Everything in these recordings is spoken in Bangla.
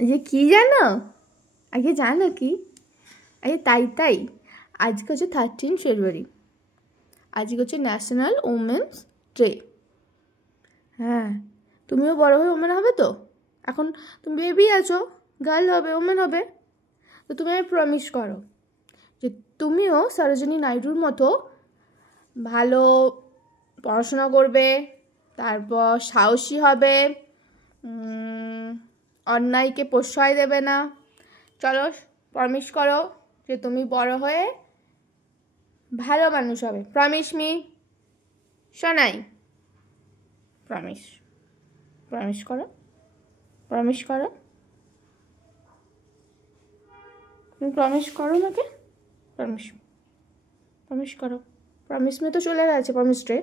যে কি জানো, আগে জানো কি? আরে তাই আজকে হচ্ছে 13 ফেব্রুয়ারি, আজকে হচ্ছে ন্যাশনাল উমেন্স ডে। হ্যাঁ, তুমিও বড় হয়ে ওমেন হবে তো। এখন তুমি বেবি আছো, গার্ল হবে, ওমেন হবে। তো তুমি প্রমিস করো যে তুমিও সরোজিনী নাইডুর মতো ভালো পড়াশোনা করবে, তারপর সাহসী হবে, অন্যায়কে প্রশ্রয় দেবে না। চলো প্রমিস করো যে তুমি বড় হয়ে ভালো মানুষ হবে। প্রমিস মি শোনাই, প্রমিস, প্রমিস করো, প্রমিস করো, তুমি প্রমিস করো নাকি? প্রমিস, প্রমিস করো। প্রমিস মে তো চলে গেছে প্রমিস ডে,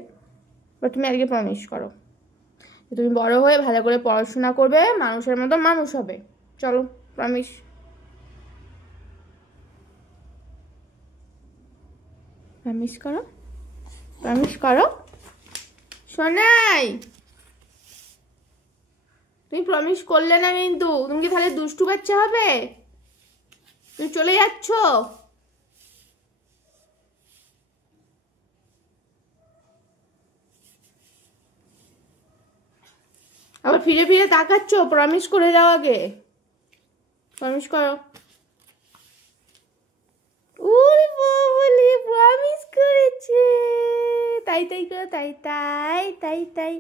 বাট তুমি আগে প্রমিস করো যে তুমি বড় হয়ে ভালো করে পড়াশোনা করবে, মানুষের মতো মানুষ হবে। চলো প্রমিস, প্রমিস করো, প্রমিস করো। শোনাই, তুমি প্রমিস করলে না কিন্তু, তুমি কি তাহলে দুষ্টু বাচ্চা হবে? তুমি চলে যাচ্ছ। আবার ফিরে ফিরে তাকাচ্ছ, প্রমিস করে দাও আগে, প্রমিস করো। ওরে বাবুলি, প্রমিস করেছে। তাই করো, তাই তাই তাই তাই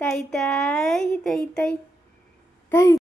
তাই তাই তাই তাই তাই।